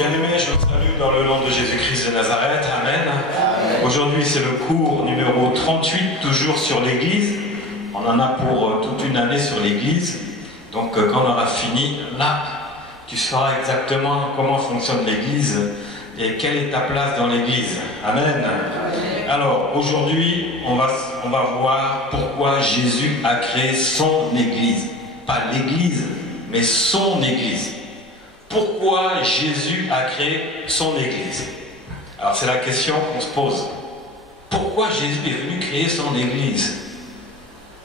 Bien-aimés, je vous salue dans le nom de Jésus-Christ de Nazareth. Amen. Aujourd'hui, c'est le cours numéro 38, toujours sur l'Église. On en a pour toute une année sur l'Église. Donc, quand on aura fini, là, tu sauras exactement comment fonctionne l'Église et quelle est ta place dans l'Église. Amen. Alors, aujourd'hui, on va voir pourquoi Jésus a créé son Église. Pas l'Église, mais son Église. Pourquoi Jésus a créé son Église? Alors c'est la question qu'on se pose. Pourquoi Jésus est venu créer son Église?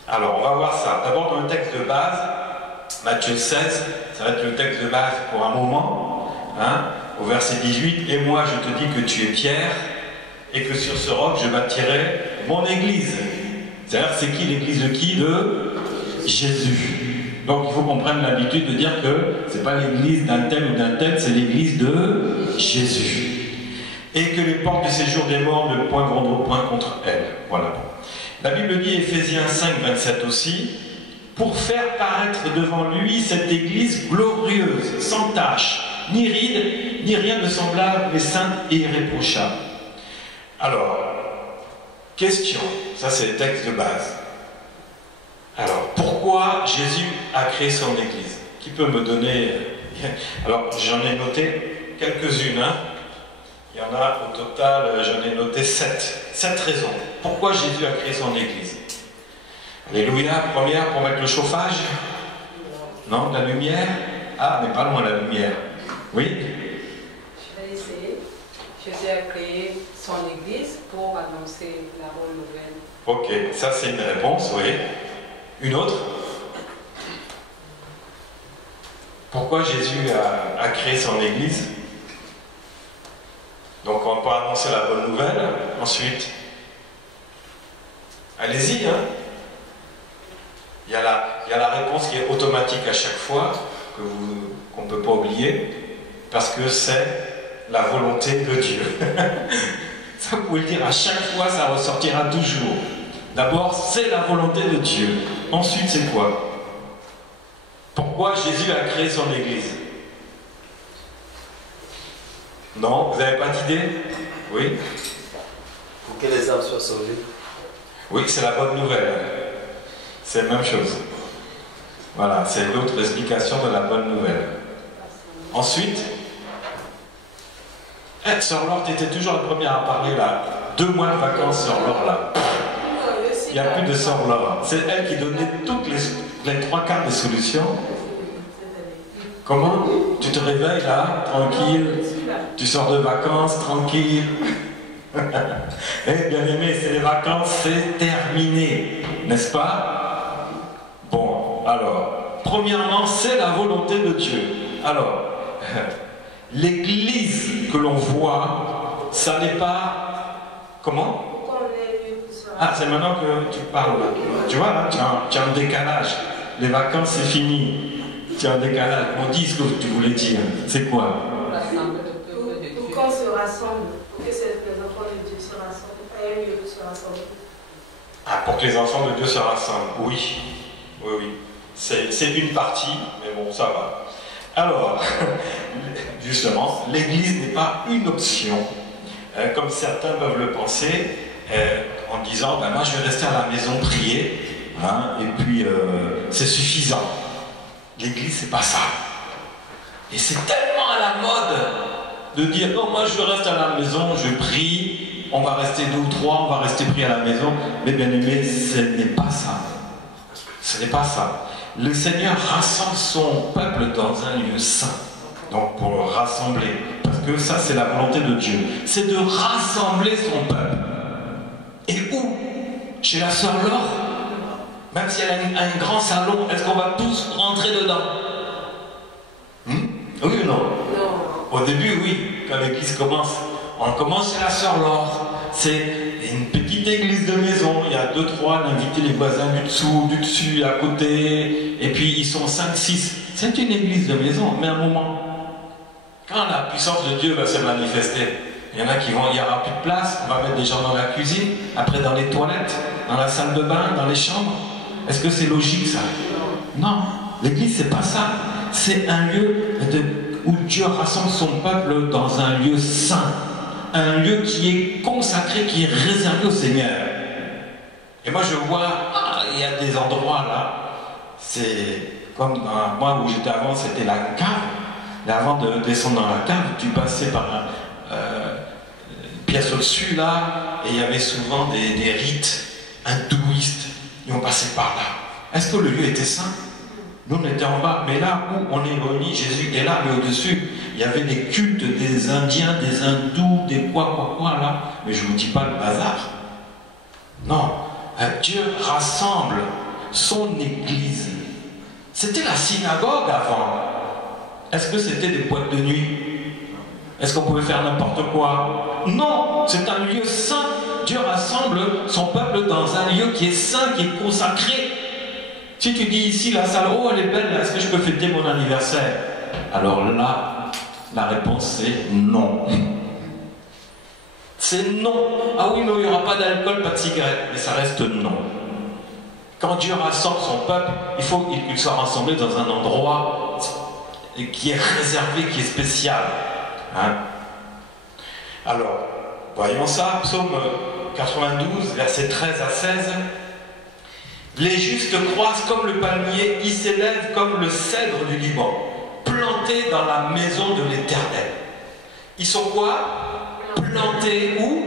Alors on va voir ça. D'abord dans le texte de base, Matthieu 16, ça va être le texte de base pour un moment, au verset 18. Et moi je te dis que tu es Pierre, et que sur ce roc je bâtirai mon Église. C'est-à-dire c'est qui l'Église de qui? De Jésus. Donc il faut qu'on prenne l'habitude de dire que ce n'est pas l'église d'un tel ou d'un tel, c'est l'église de Jésus. Et que les portes du séjour des morts ne poindront point contre elle. Voilà. La Bible dit, Éphésiens 5, 27 aussi, pour faire paraître devant lui cette église glorieuse, sans tache, ni ride, ni rien de semblable, mais sainte et irréprochable. Alors, question, ça c'est le texte de base. Alors, pourquoi Jésus a créé son Église? Qui peut me donner... Alors, j'en ai noté quelques-unes. Il y en a au total, j'en ai noté 7. 7 raisons. Pourquoi Jésus a créé son Église? Alléluia. Première, pour mettre le chauffage? Non, la lumière? Ah, mais pas loin la lumière. Oui? Je vais essayer. Jésus a créé son Église pour annoncer la bonne nouvelle. Ok, ça c'est une réponse, oui. Une autre? Pourquoi Jésus a créé son Église? Donc on peut annoncer la bonne nouvelle. Ensuite, allez-y, il y a la réponse qui est automatique à chaque fois, qu'on ne peut pas oublier, parce que c'est la volonté de Dieu. Ça, vous pouvez le dire à chaque fois, ça ressortira toujours. D'abord, c'est la volonté de Dieu. Ensuite, c'est quoi? Pourquoi Jésus a créé son Église? Non, vous n'avez pas d'idée? Oui? Pour que les âmes soient sauvées. Oui, c'est la bonne nouvelle. C'est la même chose. Voilà, c'est l'autre explication de la bonne nouvelle. Ensuite, Sœur Laure, tu étais toujours la première à parler là. 2 mois de vacances, Sœur Laure, là. Il n'y a plus de Sœur Laure. C'est elle qui donnait toutes les 3/4 des solutions. Comment? Tu te réveilles là, tranquille. Tu sors de vacances, tranquille. Eh bien aimé, c'est les vacances, c'est terminé. N'est-ce pas? Bon, alors, premièrement, c'est la volonté de Dieu. Alors, l'église que l'on voit, ça n'est pas... Comment? Ah, c'est maintenant que tu parles. Tu vois, là, tu as un décalage. Les vacances, c'est fini. Tu as un décalage. On dit ce que tu voulais dire. C'est quoi? Pour qu'on se rassemble, pour que les enfants de Dieu se rassemblent, pas un lieu de se rassembler. Ah, pour que les enfants de Dieu se rassemblent. Oui. Oui, oui. C'est une partie, mais bon, ça va. Alors, justement, l'église n'est pas une option, comme certains peuvent le penser. En disant, ben moi je vais rester à la maison prier, et puis c'est suffisant. L'église, c'est pas ça. Et c'est tellement à la mode de dire, non, moi je reste à la maison, je prie, on va rester 2 ou 3, on va rester pris à la maison. Mais bien aimé, ce n'est pas ça. Ce n'est pas ça. Le Seigneur rassemble son peuple dans un lieu saint. Donc pour le rassembler, parce que ça c'est la volonté de Dieu. C'est de rassembler son peuple. Et où? Chez la sœur Laure? Même si elle a un grand salon, est-ce qu'on va tous rentrer dedans? Oui ou non? Non. Au début, oui, quand l'église commence. On commence chez la sœur Laure. C'est une petite église de maison. Il y a 2, 3, on invite les voisins du dessous, du dessus, à côté. Et puis ils sont 5, 6. C'est une église de maison, mais à un moment, quand la puissance de Dieu va se manifester, il y en a qui vont, il n'y aura plus de place, on va mettre des gens dans la cuisine, après dans les toilettes, dans la salle de bain, dans les chambres. Est-ce que c'est logique ça? Non, l'église c'est pas ça. C'est un lieu où Dieu rassemble son peuple dans un lieu saint, un lieu qui est consacré, qui est réservé au Seigneur. Et moi je vois, il y a des endroits là, c'est comme moi où j'étais avant, c'était la cave. Et avant de descendre dans la cave, tu passais par une pièce au-dessus là, et il y avait souvent des rites hindouistes, et on passait par là. Est-ce que le lieu était saint? Nous on était en bas, mais là où on est réunis, Jésus est là, mais au-dessus, il y avait des cultes des Indiens, des Hindous, des quoi là, mais je ne vous dis pas le bazar. Non, Dieu rassemble son église. C'était la synagogue avant. Est-ce que c'était des boîtes de nuit? Est-ce qu'on pouvait faire n'importe quoi? Non, c'est un lieu saint. Dieu rassemble son peuple dans un lieu qui est saint, qui est consacré. Si tu dis ici, la salle, oh elle est belle, est-ce que je peux fêter mon anniversaire? Alors là, la réponse c'est non. C'est non. Ah oui, mais il n'y aura pas d'alcool, pas de cigarette. Mais ça reste non. Quand Dieu rassemble son peuple, il faut qu'il soit rassemblé dans un endroit qui est réservé, qui est spécial. Hein? Alors, voyons ça, psaume 92, versets 13 à 16. Les justes croissent comme le palmier, ils s'élèvent comme le cèdre du Liban, plantés dans la maison de l'Éternel. Ils sont quoi? Plantés où?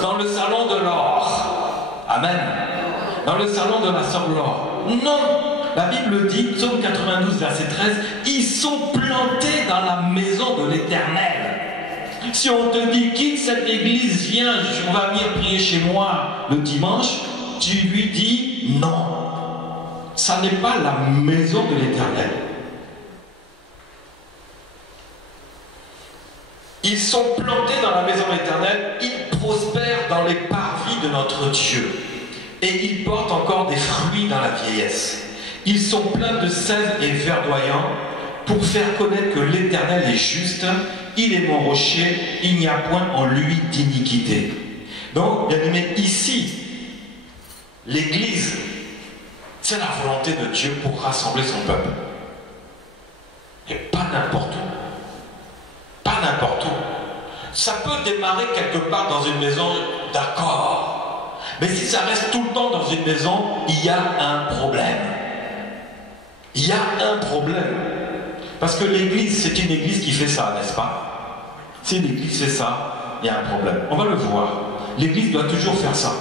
Dans le salon de l'or. Amen. Dans le salon de la sœur Laure. Non, la Bible dit, psaume 92, verset 13, ils sont plantés dans la maison de l'Éternel. Si on te dit, quitte cette église, viens, on va venir prier chez moi le dimanche, tu lui dis non. Ça n'est pas la maison de l'Éternel. Ils sont plantés dans la maison de l'Éternel, ils prospèrent dans les parvis de notre Dieu. Et ils portent encore des fruits dans la vieillesse. Ils sont pleins de sève et verdoyants pour faire connaître que l'Éternel est juste, il est mon rocher, il n'y a point en lui d'iniquité. Donc, bien aimé, ici, l'Église, c'est la volonté de Dieu pour rassembler son peuple. Et pas n'importe où. Pas n'importe où. Ça peut démarrer quelque part dans une maison, d'accord. Mais si ça reste tout le temps dans une maison, il y a un problème. Il y a un problème. Parce que l'Église, c'est une Église qui fait ça, n'est-ce pas? Si l'Église fait ça, il y a un problème. On va le voir. L'Église doit toujours faire ça.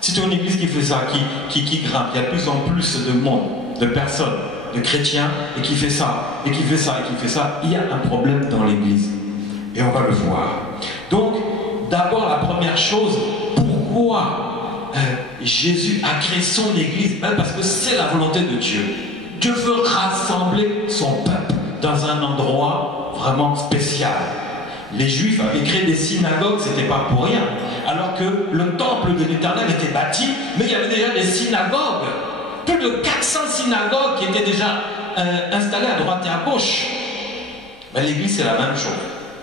Si c'est une Église qui fait ça, qui grimpe, il y a de plus en plus de monde, de personnes, de chrétiens, et qui fait ça, et qui fait ça, et qui fait ça, il y a un problème dans l'Église. Et on va le voir. Donc, d'abord, la première chose, pourquoi Jésus a créé son Église? Parce que c'est la volonté de Dieu. Dieu veut rassembler son peuple dans un endroit vraiment spécial. Les Juifs avaient créé des synagogues, c'était pas pour rien. Alors que le temple de l'Éternel était bâti, mais il y avait déjà des synagogues. Plus de 400 synagogues qui étaient déjà installées à droite et à gauche. Mais l'Église, c'est la même chose.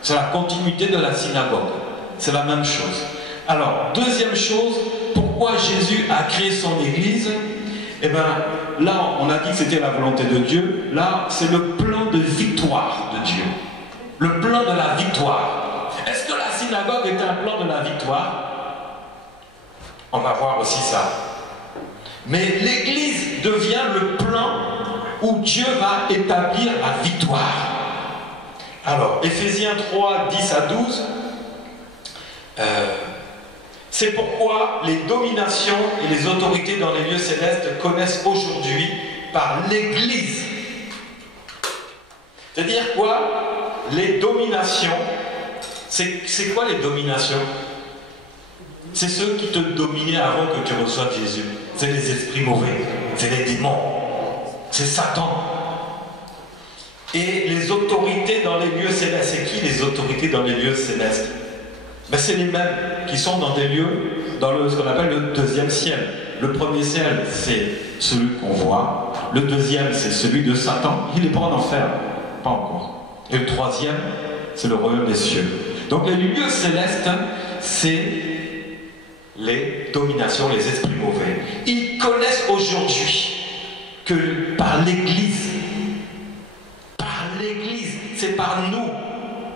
C'est la continuité de la synagogue. C'est la même chose. Alors, deuxième chose, pourquoi Jésus a créé son Église? Eh bien, là, on a dit que c'était la volonté de Dieu. Là, c'est le plan de victoire de Dieu. Le plan de la victoire. Est-ce que la synagogue est un plan de la victoire? On va voir aussi ça. Mais l'Église devient le plan où Dieu va établir la victoire. Alors, Éphésiens 3, 10 à 12. C'est pourquoi les dominations et les autorités dans les lieux célestes connaissent aujourd'hui par l'Église. C'est-à-dire quoi? Les dominations, c'est quoi les dominations? C'est ceux qui te dominaient avant que tu reçoives Jésus. C'est les esprits mauvais, c'est les démons, c'est Satan. Et les autorités dans les lieux célestes, c'est qui les autorités dans les lieux célestes? Ben, c'est les mêmes qui sont dans des lieux, dans ce qu'on appelle le deuxième ciel. Le premier ciel, c'est celui qu'on voit. Le deuxième, c'est celui de Satan. Il n'est pas en enfer, pas encore. Et le troisième, c'est le royaume des cieux. Donc les lieux célestes, c'est les dominations, les esprits mauvais. Ils connaissent aujourd'hui que par l'Église, l'Église, c'est par nous.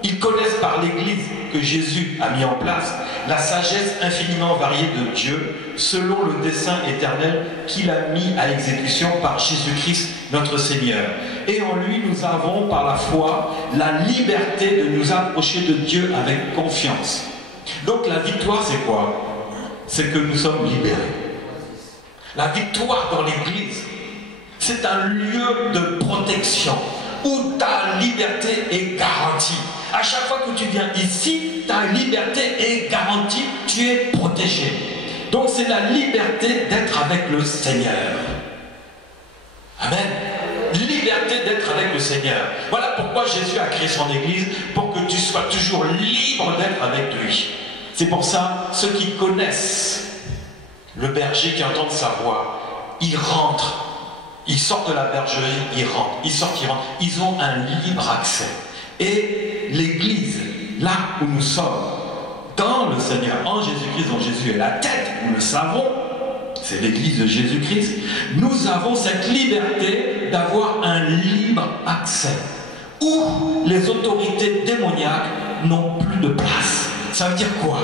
Ils connaissent par l'Église que Jésus a mis en place la sagesse infiniment variée de Dieu selon le dessein éternel qu'il a mis à exécution par Jésus-Christ notre Seigneur. Et en lui, nous avons par la foi la liberté de nous approcher de Dieu avec confiance. Donc la victoire, c'est quoi? C'est que nous sommes libérés. La victoire dans l'Église, c'est un lieu de protection où ta liberté est garantie. À chaque fois que tu viens ici, ta liberté est garantie, tu es protégé. Donc c'est la liberté d'être avec le Seigneur. Amen. Liberté d'être avec le Seigneur. Voilà pourquoi Jésus a créé son Église, pour que tu sois toujours libre d'être avec lui. C'est pour ça, ceux qui connaissent le berger, qui entendent sa voix, ils rentrent. Ils sortent de la bergerie, ils rentrent. Ils sortent, ils rentrent. Ils ont un libre accès. Et l'Église, là où nous sommes, dans le Seigneur, en Jésus-Christ, dont Jésus est la tête, nous le savons, c'est l'Église de Jésus-Christ, nous avons cette liberté d'avoir un libre accès, où les autorités démoniaques n'ont plus de place. Ça veut dire quoi?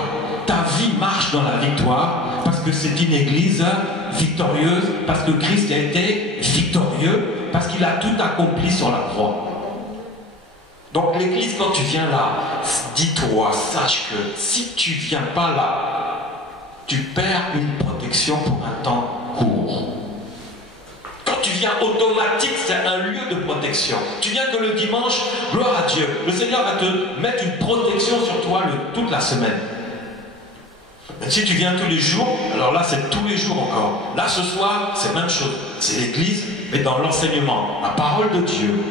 Ta vie marche dans la victoire, parce que c'est une Église victorieuse, parce que Christ a été victorieux, parce qu'il a tout accompli sur la croix. Donc l'Église, quand tu viens là, dis-toi, sache que si tu ne viens pas là, tu perds une protection pour un temps court. Quand tu viens automatique, c'est un lieu de protection. Tu viens que le dimanche, gloire à Dieu, le Seigneur va te mettre une protection sur toi toute la semaine. Mais si tu viens tous les jours, alors là c'est tous les jours encore. Là ce soir, c'est la même chose. C'est l'Église, mais dans l'enseignement, la parole de Dieu.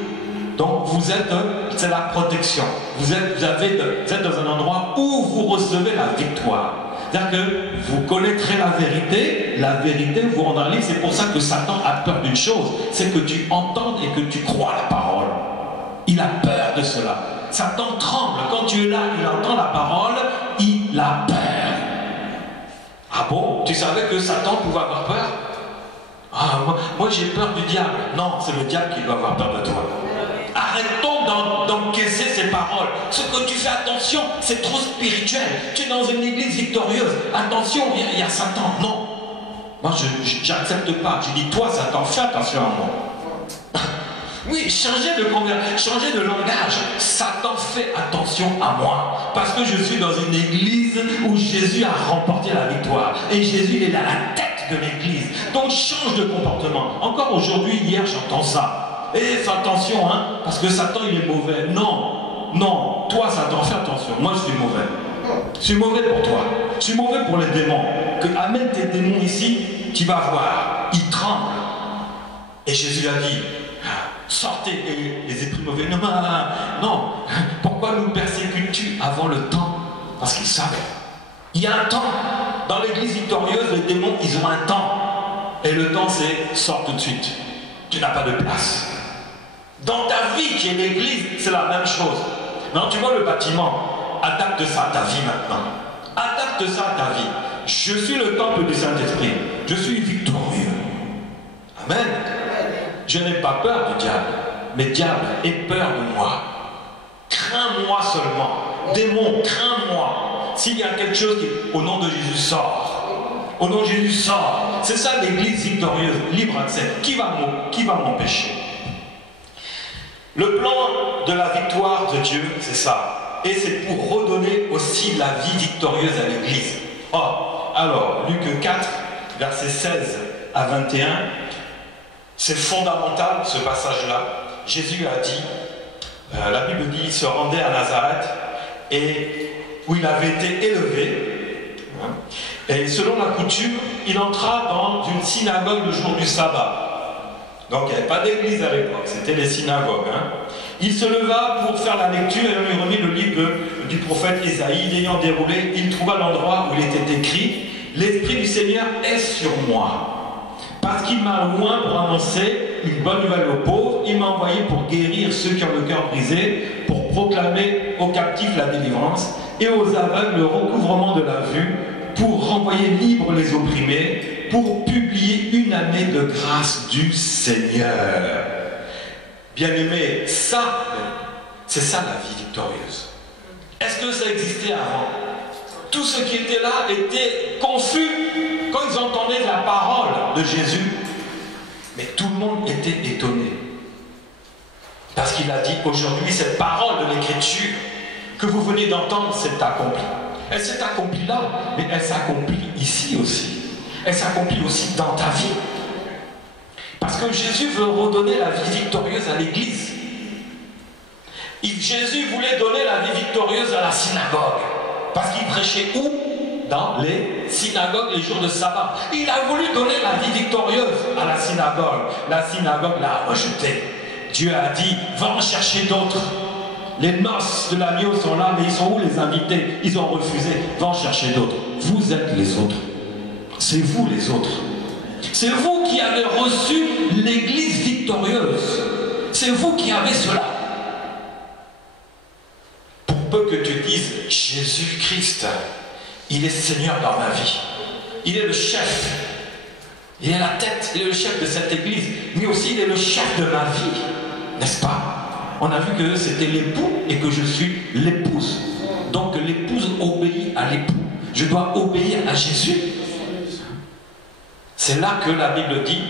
Donc vous êtes, c'est la protection. Vous êtes dans un endroit où vous recevez la victoire. C'est-à-dire que vous connaîtrez la vérité vous rendra libre. C'est pour ça que Satan a peur d'une chose, c'est que tu entendes et que tu crois la parole. Il a peur de cela. Satan tremble. Quand tu es là, il entend la parole, il a peur. Ah bon? Tu savais que Satan pouvait avoir peur? Ah, moi j'ai peur du diable. Non, c'est le diable qui doit avoir peur de toi. Arrêtons d'encaisser ces paroles. Ce que tu fais, attention, c'est trop spirituel. Tu es dans une église victorieuse. Attention, il y a Satan. Non. Moi, je n'accepte pas. Je dis, toi, Satan, fais attention à moi. Oui, changez de langage. Satan, fais attention à moi. Parce que je suis dans une église où Jésus a remporté la victoire. Et Jésus, il est à la tête de l'église. Donc, change de comportement. Encore aujourd'hui, hier, j'entends ça. Et fais attention, hein, parce que Satan il est mauvais. Non, non, toi Satan, fais attention, moi je suis mauvais. Je suis mauvais pour toi, je suis mauvais pour les démons. Que amène tes démons ici, tu vas voir, ils tremblent. Et Jésus a dit, sortez les esprits mauvais. Non, non, pourquoi nous persécutes-tu avant le temps? Parce qu'ils savent. Il y a un temps. Dans l'église victorieuse, les démons, ils ont un temps. Et le temps c'est, sors tout de suite. Tu n'as pas de place. Dans ta vie qui est l'église, c'est la même chose. Non, tu vois le bâtiment, adapte ça à ta vie maintenant. Adapte ça à ta vie. Je suis le temple du Saint-Esprit. Je suis victorieux. Amen. Je n'ai pas peur du diable. Mais diable, aie peur de moi. Crains-moi seulement. Démon, crains-moi. S'il y a quelque chose qui, au nom de Jésus, sort. Au nom de Jésus, sort. C'est ça l'église victorieuse, libre accès. Qui va m'empêcher? Le plan de la victoire de Dieu, c'est ça. Et c'est pour redonner aussi la vie victorieuse à l'église. Oh, alors, Luc 4, versets 16 à 21, c'est fondamental ce passage-là. Jésus a dit, la Bible dit, il se rendait à Nazareth, et où il avait été élevé. Et selon la coutume, il entra dans une synagogue le jour du sabbat. Donc il n'y avait pas d'église à l'époque, c'était les synagogues. Il se leva pour faire la lecture et on lui remit le livre du prophète Ésaïe. L'ayant déroulé, il trouva l'endroit où il était écrit « L'Esprit du Seigneur est sur moi, parce qu'il m'a oint pour annoncer une bonne nouvelle aux pauvres, il m'a envoyé pour guérir ceux qui ont le cœur brisé, pour proclamer aux captifs la délivrance et aux aveugles le recouvrement de la vue, pour renvoyer libres les opprimés, pour publier une année de grâce du Seigneur. » Bien-aimé, ça, c'est ça la vie victorieuse. Est-ce que ça existait avant? Tous ceux qui étaient là étaient confus quand ils entendaient la parole de Jésus. Mais tout le monde était étonné. Parce qu'il a dit aujourd'hui, cette parole de l'Écriture que vous venez d'entendre s'est accomplie. Elle s'est accomplie là, mais elle s'accomplit ici aussi. Elle s'accomplit aussi dans ta vie. Parce que Jésus veut redonner la vie victorieuse à l'Église. Jésus voulait donner la vie victorieuse à la synagogue. Parce qu'il prêchait où? Dans les synagogues les jours de sabbat. Il a voulu donner la vie victorieuse à la synagogue. La synagogue l'a rejeté. Dieu a dit, va en chercher d'autres. Les noces de l'agneau sont là, mais ils sont où les invités? Ils ont refusé. Va en chercher d'autres. Vous êtes les autres. C'est vous les autres. C'est vous qui avez reçu l'Église victorieuse. C'est vous qui avez cela. Pour peu que tu dises, Jésus-Christ, il est Seigneur dans ma vie. Il est le chef. Il est la tête, il est le chef de cette Église. Mais aussi, il est le chef de ma vie. N'est-ce pas? On a vu que c'était l'époux et que je suis l'épouse. Donc l'épouse obéit à l'époux. Je dois obéir à Jésus. C'est là que la Bible dit,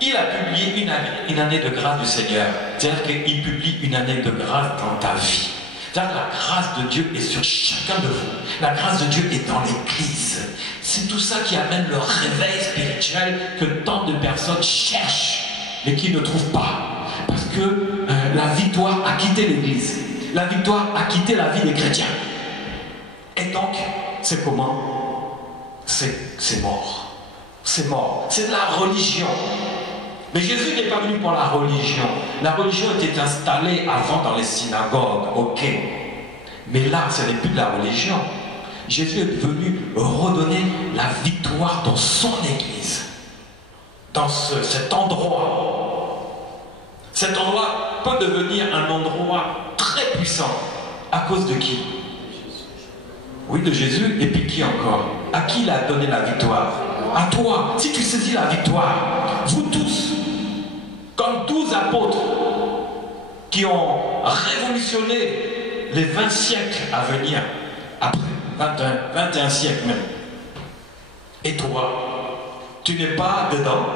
il a publié une année de grâce du Seigneur. C'est-à-dire qu'il publie une année de grâce dans ta vie. C'est-à-dire que la grâce de Dieu est sur chacun de vous. La grâce de Dieu est dans l'Église. C'est tout ça qui amène le réveil spirituel que tant de personnes cherchent, mais qui ne trouvent pas. Parce que la victoire a quitté l'Église. La victoire a quitté la vie des chrétiens. Et donc, c'est comment? C'est mort. C'est mort. C'est de la religion. Mais Jésus n'est pas venu pour la religion. La religion était installée avant dans les synagogues, ok. Mais là, ce n'est plus de la religion. Jésus est venu redonner la victoire dans son Église. Dans cet endroit. Cet endroit peut devenir un endroit très puissant. À cause de qui? Oui, de Jésus. Et puis qui encore? À qui il a donné la victoire? À toi. Si tu saisis la victoire, vous tous, comme 12 apôtres qui ont révolutionné les 20 siècles à venir, après 21 siècles même. Et toi, tu n'es pas dedans.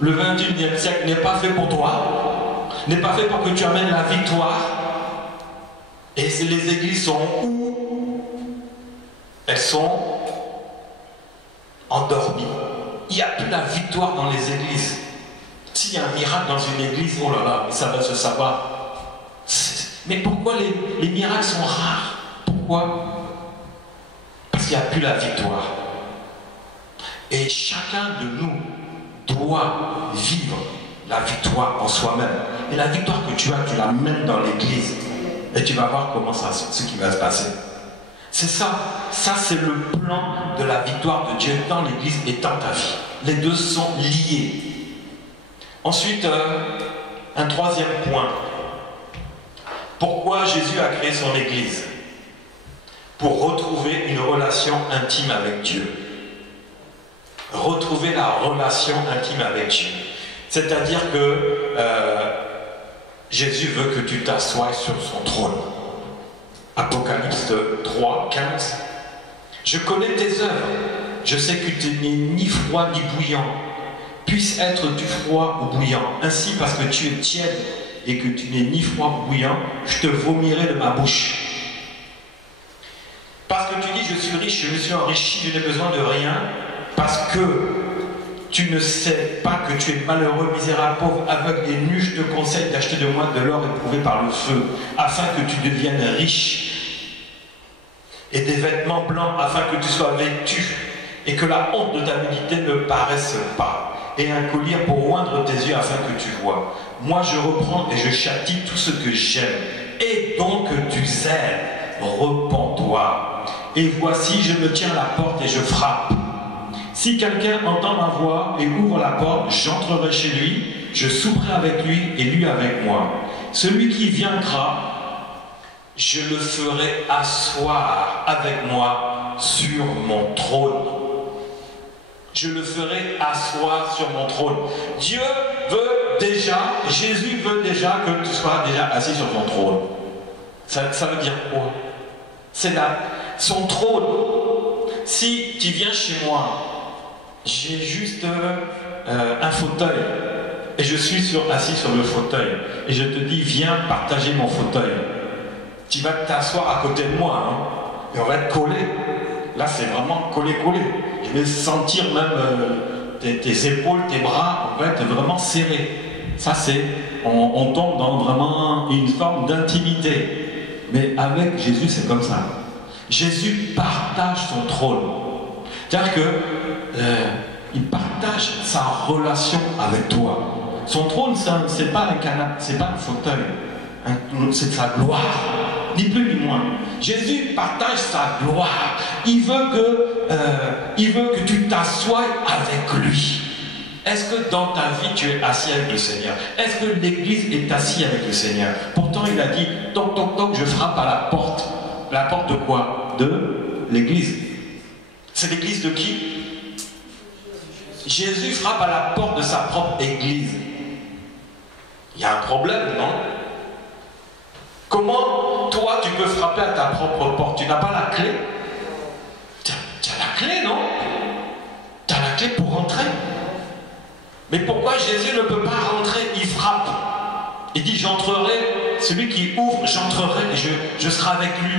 Le 21e siècle n'est pas fait pour toi, n'est pas fait pour que tu amènes la victoire. Et les églises sont où? Elles sont endormies. Il n'y a plus la victoire dans les églises. S'il y a un miracle dans une église, oh là là, ça va se savoir. Mais pourquoi les miracles sont rares? Pourquoi? Parce qu'il n'y a plus la victoire. Et chacun de nous doit vivre la victoire en soi-même. Et la victoire que tu as, tu la mènes dans l'église. Et tu vas voir comment ce qui va se passer. C'est ça. Ça, c'est le plan de la victoire de Dieu dans l'église et dans ta vie. Les deux sont liés. Ensuite, un troisième point. Pourquoi Jésus a créé son église? Pour retrouver une relation intime avec Dieu. Retrouver la relation intime avec Dieu. C'est-à-dire que Jésus veut que tu t'assoies sur son trône. Apocalypse 3, 15. Je connais tes œuvres. Je sais que tu n'es ni froid ni bouillant. Puisse être du froid ou bouillant. Ainsi, parce que tu es tiède et que tu n'es ni froid ou bouillant, je te vomirai de ma bouche. Parce que tu dis, je suis riche, je me suis enrichi, je n'ai besoin de rien. Parce que tu ne sais pas que tu es malheureux, misérable, pauvre, aveugle et nu, je te conseille d'acheter de moi de l'or éprouvé par le feu, afin que tu deviennes riche, et des vêtements blancs, afin que tu sois vêtu, et que la honte de ta nudité ne paraisse pas, et un collier pour oindre tes yeux, afin que tu vois. Moi je reprends et je châtie tout ce que j'aime, et donc tu zèles, repens-toi. Et voici, je me tiens à la porte et je frappe. Si quelqu'un entend ma voix et ouvre la porte, j'entrerai chez lui, je souperai avec lui et lui avec moi. Celui qui vaincra, je le ferai asseoir avec moi sur mon trône. Je le ferai asseoir sur mon trône. Dieu veut déjà, Jésus veut déjà que tu sois déjà assis sur ton trône. Ça veut dire quoi? C'est là, son trône. Si tu viens chez moi, j'ai juste un fauteuil et je suis assis sur le fauteuil et je te dis viens partager mon fauteuil. Tu vas t'asseoir à côté de moi hein, et on va être collés. Là c'est vraiment collé. Je vais sentir même tes épaules, tes bras, on va être vraiment serrés. Ça c'est, on tombe dans vraiment une forme d'intimité. Mais avec Jésus c'est comme ça. Jésus partage son trône. C'est-à-dire qu'il partage sa relation avec toi. Son trône, c'est pas un canapé, c'est pas un fauteuil. C'est sa gloire. Ni plus ni moins. Jésus partage sa gloire. Il veut que tu t'assoies avec lui. Est-ce que dans ta vie tu es assis avec le Seigneur? Est-ce que l'Église est assise avec le Seigneur? Pourtant il a dit, toc toc toc, je frappe à la porte. La porte de quoi? De l'Église. C'est l'Église de qui? Jésus frappe à la porte de sa propre Église. Il y a un problème, non? Comment toi tu peux frapper à ta propre porte? Tu n'as pas la clé? Tu as la clé, non? Tu as la clé pour rentrer. Mais pourquoi Jésus ne peut pas rentrer? Il frappe. Il dit j'entrerai, celui qui ouvre, j'entrerai et je serai avec lui.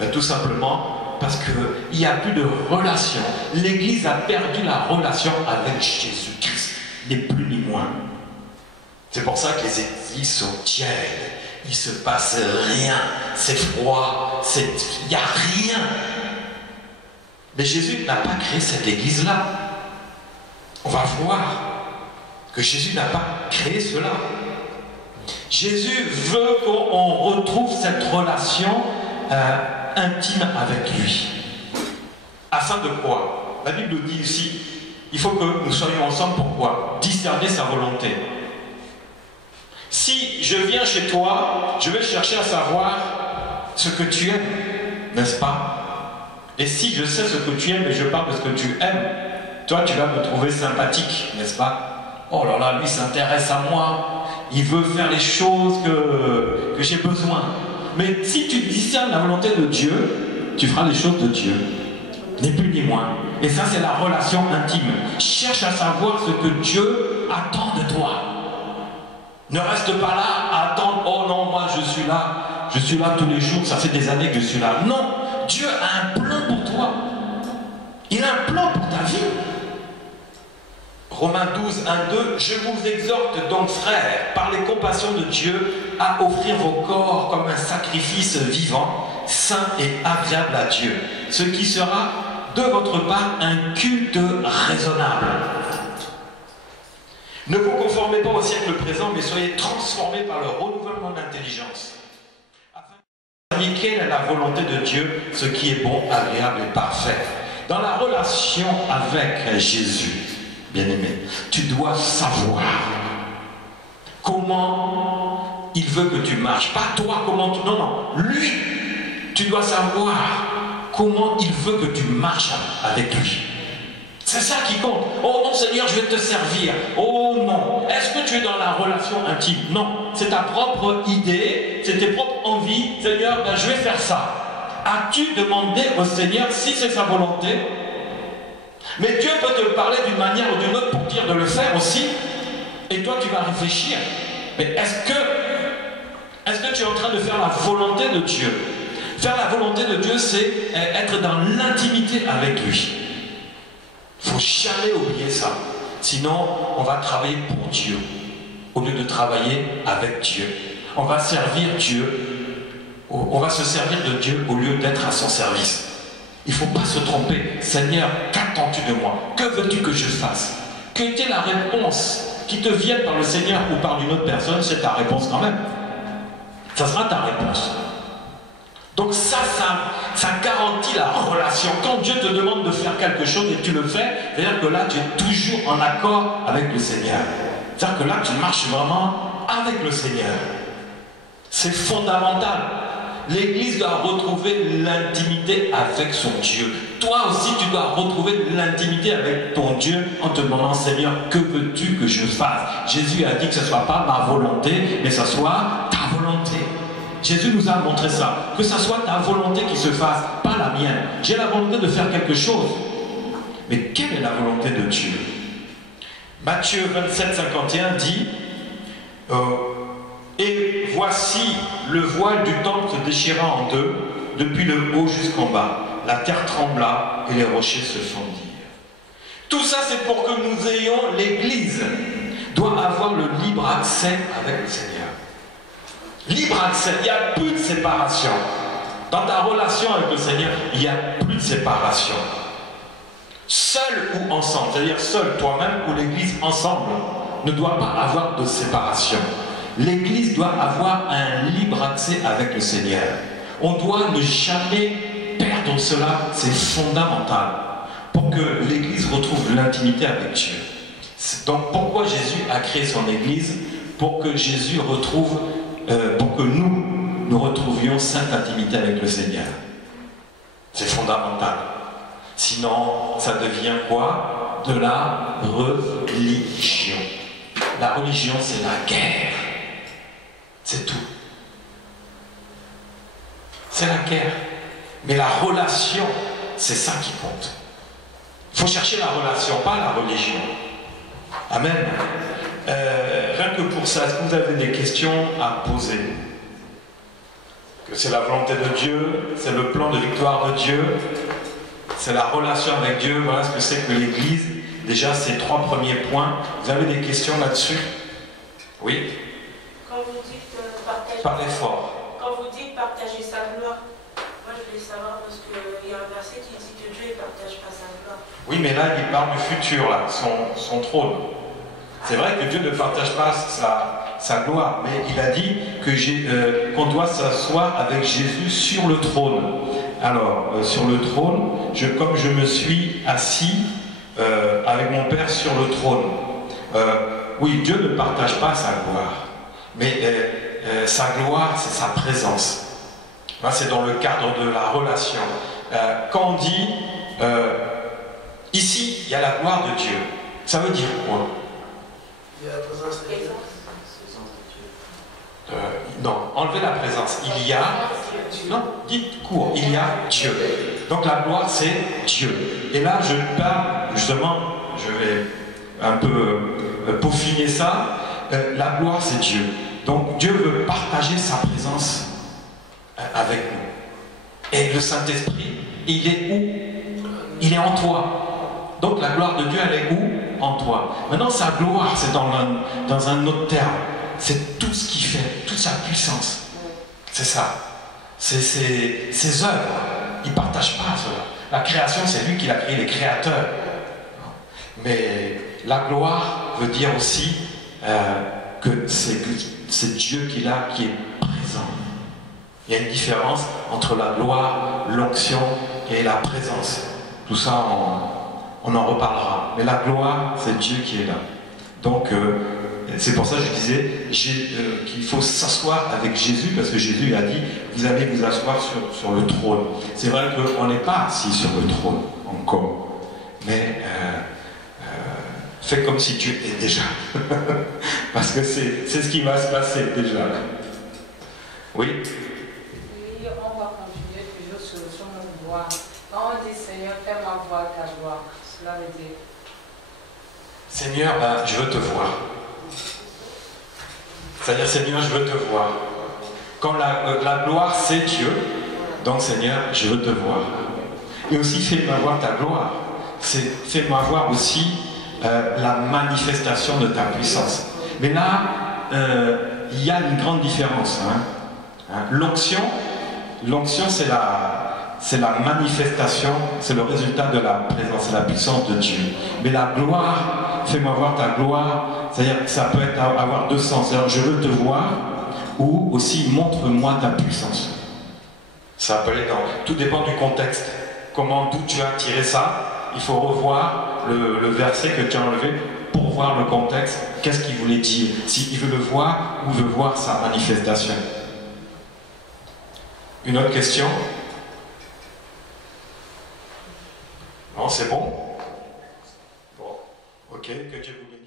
Ben, tout simplement parce qu'il n'y a plus de relation. L'Église a perdu la relation avec Jésus-Christ, ni plus ni moins. C'est pour ça que les églises sont tièdes. Il ne se passe rien. C'est froid. Il n'y a rien. Mais Jésus n'a pas créé cette église-là. On va voir que Jésus n'a pas créé cela. Jésus veut qu'on retrouve cette relation intime avec lui. Afin de quoi? La Bible nous dit ici, il faut que nous soyons ensemble. Pourquoi? Discerner sa volonté. Si je viens chez toi, je vais chercher à savoir ce que tu aimes, n'est-ce pas? Et si je sais ce que tu aimes et je parle de ce que tu aimes, toi tu vas me trouver sympathique, n'est-ce pas? Oh là là, lui s'intéresse à moi, il veut faire les choses que j'ai besoin. Mais si tu discernes la volonté de Dieu, tu feras les choses de Dieu, ni plus ni moins. Et ça c'est la relation intime. Cherche à savoir ce que Dieu attend de toi. Ne reste pas là à attendre, oh non, moi je suis là tous les jours, ça fait des années que je suis là. Non, Dieu a un plan pour toi. Il a un plan pour ta vie. Romains 12, 1, 2, je vous exhorte donc frères, par les compassions de Dieu, à offrir vos corps comme un sacrifice vivant, saint et agréable à Dieu, ce qui sera de votre part un culte raisonnable. Ne vous conformez pas au siècle présent, mais soyez transformés par le renouvellement de l'intelligence. Afin de déterminer quelle est la volonté de Dieu, ce qui est bon, agréable et parfait. Dans la relation avec Jésus, bien-aimé, tu dois savoir comment il veut que tu marches. Pas toi, comment tu... Non, non, lui, tu dois savoir comment il veut que tu marches avec lui. C'est ça qui compte. Oh non Seigneur, je vais te servir. Oh non. Est-ce que tu es dans la relation intime? Non. C'est ta propre idée, c'est tes propres envies. Seigneur, ben, je vais faire ça. As-tu demandé au Seigneur si c'est sa volonté? Mais Dieu peut te parler d'une manière ou d'une autre pour dire de le faire aussi. Et toi, tu vas réfléchir. Mais est-ce que tu es en train de faire la volonté de Dieu? Faire la volonté de Dieu, c'est être dans l'intimité avec lui. Il ne faut jamais oublier ça. Sinon, on va travailler pour Dieu, au lieu de travailler avec Dieu. On va servir Dieu, on va se servir de Dieu au lieu d'être à son service. Il ne faut pas se tromper. Seigneur, qu'attends-tu de moi? Que veux-tu que je fasse? Quelle était la réponse qui te vienne par le Seigneur ou par une autre personne? C'est ta réponse quand même. Ça sera ta réponse. Donc ça garantit la relation. Quand Dieu te demande de faire quelque chose et tu le fais, c'est-à-dire que là, tu es toujours en accord avec le Seigneur. C'est-à-dire que là, tu marches vraiment avec le Seigneur. C'est fondamental. L'Église doit retrouver l'intimité avec son Dieu. Toi aussi, tu dois retrouver l'intimité avec ton Dieu en te demandant, Seigneur, que veux-tu que je fasse? Jésus a dit que ce ne soit pas ma volonté, mais que ce soit ta volonté. Jésus nous a montré ça, que ce soit ta volonté qui se fasse, pas la mienne. J'ai la volonté de faire quelque chose, mais quelle est la volonté de Dieu? Matthieu 27, 51 dit et voici le voile du temple se déchira en deux, depuis le haut jusqu'en bas. La terre trembla et les rochers se fondirent. Tout ça, c'est pour que nous ayons, l'Église doit avoir le libre accès avec le Seigneur. Libre accès, il n'y a plus de séparation. Dans ta relation avec le Seigneur, il n'y a plus de séparation. Seul ou ensemble, c'est-à-dire seul, toi-même ou l'Église ensemble, ne doit pas avoir de séparation. L'Église doit avoir un libre accès avec le Seigneur. On doit ne jamais perdre cela, c'est fondamental, pour que l'Église retrouve l'intimité avec Dieu. Donc pourquoi Jésus a créé son Église? Pour que Jésus retrouve, pour que nous retrouvions cette intimité avec le Seigneur. C'est fondamental. Sinon, ça devient quoi? De la religion. La religion, c'est la guerre. C'est tout. C'est la guerre. Mais la relation, c'est ça qui compte. Il faut chercher la relation, pas la religion. Amen. Rien que pour ça, est-ce que vous avez des questions à poser? Que c'est la volonté de Dieu, c'est le plan de victoire de Dieu, c'est la relation avec Dieu, voilà ce que c'est que l'Église. Déjà, ces trois premiers points. Vous avez des questions là-dessus? Oui? Quand vous dites partager... Parlez fort. Quand vous dites partager sa gloire, moi je voulais savoir parce qu'il y a un verset qui dit que Dieu ne partage pas sa gloire. Oui, mais là, il parle du futur, là, son trône. C'est vrai que Dieu ne partage pas sa gloire, mais il a dit que qu'on doit s'asseoir avec Jésus sur le trône. Alors, sur le trône, comme je me suis assis avec mon Père sur le trône, oui, Dieu ne partage pas sa gloire, mais sa gloire, c'est sa présence. C'est dans le cadre de la relation. Quand on dit, ici, il y a la gloire de Dieu, ça veut dire quoi? Il y a la présence de Dieu. Non, enlevez la présence. Il y a... Non, dites court. Il y a Dieu. Donc la gloire, c'est Dieu. Et là, je parle, justement, je vais un peu peaufiner ça. La gloire, c'est Dieu. Donc Dieu veut partager sa présence avec nous. Et le Saint-Esprit, il est où? Il est en toi. Donc la gloire de Dieu, elle est où? En toi. Maintenant, sa gloire, c'est dans un autre terme. C'est tout ce qu'il fait, toute sa puissance. C'est ça. C'est ses œuvres. Il ne partage pas cela. La création, c'est lui qui l'a créé, les créateurs. Mais la gloire veut dire aussi que c'est Dieu qui est présent. Il y a une différence entre la gloire, l'onction et la présence. Tout ça, on en reparlera. Mais la gloire, c'est Dieu qui est là. Donc, c'est pour ça que je disais qu'il faut s'asseoir avec Jésus, parce que Jésus a dit, vous allez vous asseoir sur le trône. C'est vrai qu'on n'est pas assis sur le trône encore, mais fais comme si tu étais déjà. Parce que c'est ce qui va se passer déjà. Oui? Oui, on va continuer toujours sur notre gloire. Quand on dit Seigneur, fais-moi voir ta gloire, cela veut dire... Seigneur, je veux te voir. C'est-à-dire, Seigneur, je veux te voir. Quand la gloire, c'est Dieu, donc Seigneur, je veux te voir. Et aussi, fais-moi voir ta gloire. Fais-moi voir aussi la manifestation de ta puissance. Mais là, il y a une grande différence. L'onction, c'est la manifestation, c'est le résultat de la présence, c'est la puissance de Dieu. Mais la gloire, fais-moi voir ta gloire, c'est-à-dire que ça peut avoir deux sens. C'est-à-dire, je veux te voir, ou aussi montre-moi ta puissance. Ça peut aller tout dépend du contexte. D'où tu as tiré ça, il faut revoir le verset que tu as enlevé pour voir le contexte. Qu'est-ce qu'il voulait dire? S'il veut le voir ou veut voir sa manifestation. Une autre question? Non, c'est bon? Bon, ok, que Dieu vous bénisse.